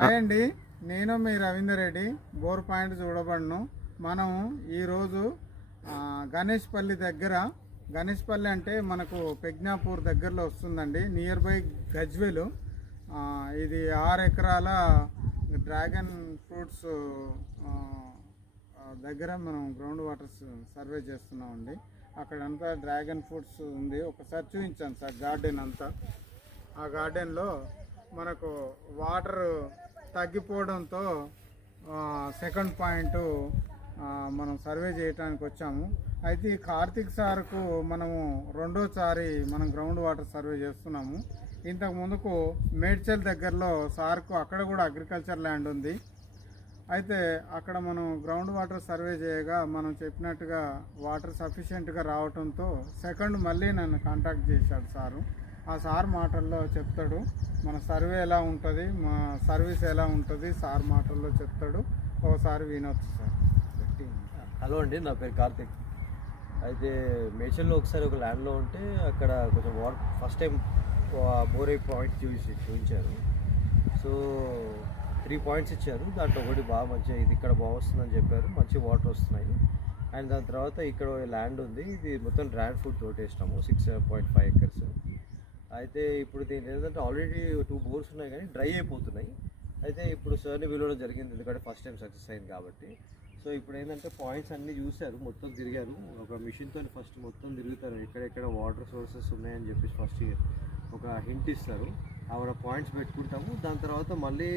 Hi అండి, నేను మీ రవీందర్ రెడ్డి. బోర్ పాయింట్ చూడబడను. మనం ఈరోజు గణేష్పల్లి దగ్గర, గణేష్పల్లి అంటే మనకు పెజ్ఞాపూర్ దగ్గరలో వస్తుందండి, నియర్ బై గజ్వేలు. ఇది 6 ఎకరాల డ్రాగన్ ఫ్రూట్స్ దగ్గర మనం గ్రౌండ్ వాటర్ సర్వే చేస్తున్నామండి. అక్కడంతా డ్రాగన్ ఫ్రూట్స్ ఉంది. ఒకసారి చూపించాను సార్ గార్డెన్ అంతా. ఆ గార్డెన్లో మనకు వాటర్ తగ్గిపోవడంతో సెకండ్ పాయింట్ మనం సర్వే చేయడానికి వచ్చాము. అయితే ఈ కార్తిక్ సార్కు మనము రెండోసారి మనం గ్రౌండ్ వాటర్ సర్వే చేస్తున్నాము. ఇంతకు ముందుకు మేడ్చల్ దగ్గరలో సార్కు అక్కడ కూడా అగ్రికల్చర్ ల్యాండ్ ఉంది. అయితే అక్కడ మనం గ్రౌండ్ వాటర్ సర్వే చేయగా మనం చెప్పినట్టుగా వాటర్ సఫిషియెంట్గా రావడంతో సెకండ్ మళ్ళీ నన్ను కాంటాక్ట్ చేశాడు సారు. ఆ సార్ మాటల్లో చెప్తాడు మన సర్వే ఎలా ఉంటుంది, మా సర్వీస్ ఎలా ఉంటుంది, సార్ మాటల్లో చెప్తాడు. ఒకసారి వినొచ్చు సార్. హలో అండి, నా పేరు కార్తిక్. అయితే మేడ్చల్లో ఒకసారి ఒక ల్యాండ్లో ఉంటే అక్కడ కొంచెం వాటర్ ఫస్ట్ టైం బోరే పాయింట్ చూపించారు. సో 3 పాయింట్స్ ఇచ్చారు. దాంట్లో ఒకటి బాగా మంచిగా ఇది ఇక్కడ బాగా వస్తుందని చెప్పారు, మంచి వాటర్ వస్తున్నాయి. అండ్ దాని తర్వాత ఇక్కడ ల్యాండ్ ఉంది, ఇది మొత్తం డ్రాగన్ ఫ్రూట్ తోట వేసినాము 6.5 ఎకర్స్. అయితే ఇప్పుడు దీని ఏంటంటే ఆల్రెడీ 2 బోర్స్ ఉన్నాయి కానీ డ్రై అయిపోతున్నాయి. అయితే ఇప్పుడు సార్ని పిలవడం జరిగింది, ఎందుకంటే ఫస్ట్ టైం సక్సెస్ అయింది కాబట్టి. సో ఇప్పుడు ఏంటంటే పాయింట్స్ అన్నీ చూశారు, మొత్తం తిరిగారు. ఒక మిషన్తో ఫస్ట్ మొత్తం తిరుగుతారు, ఎక్కడెక్కడ వాటర్ సోర్సెస్ ఉన్నాయని చెప్పేసి ఫస్ట్ ఒక హింట్ ఇస్తారు. ఆవిడ పాయింట్స్ పెట్టుకుంటాము. దాని తర్వాత మళ్ళీ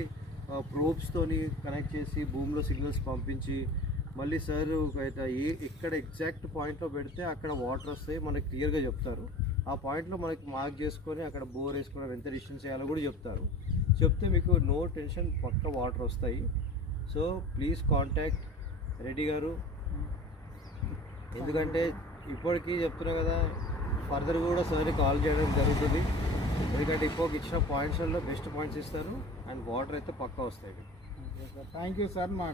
ప్రోబ్స్తోని కనెక్ట్ చేసి భూమిలో సిగ్నల్స్ పంపించి మళ్ళీ సార్ ఎక్కడ ఎగ్జాక్ట్ పాయింట్లో పెడితే అక్కడ వాటర్ వస్తాయి మనకి క్లియర్గా చెప్తారు. ఆ పాయింట్లో మనకి మార్క్ చేసుకొని అక్కడ బోర్ వేసుకోవడం ఎంత డిస్టెన్స్ చేయాలో కూడా చెప్తారు. చెప్తే మీకు నో టెన్షన్, పక్క వాటర్ వస్తాయి. సో ప్లీజ్ కాంటాక్ట్ రెడ్డి గారు. ఎందుకంటే ఇప్పటికీ చెప్తున్నా కదా, ఫర్దర్ కూడా సార్ని కాల్ చేయడం జరుగుతుంది. ఎందుకంటే ఇప్పటికి ఇచ్చిన పాయింట్స్లో బెస్ట్ పాయింట్స్ ఇస్తారు అండ్ వాటర్ అయితే పక్కా వస్తాయి. Thank you sir. మా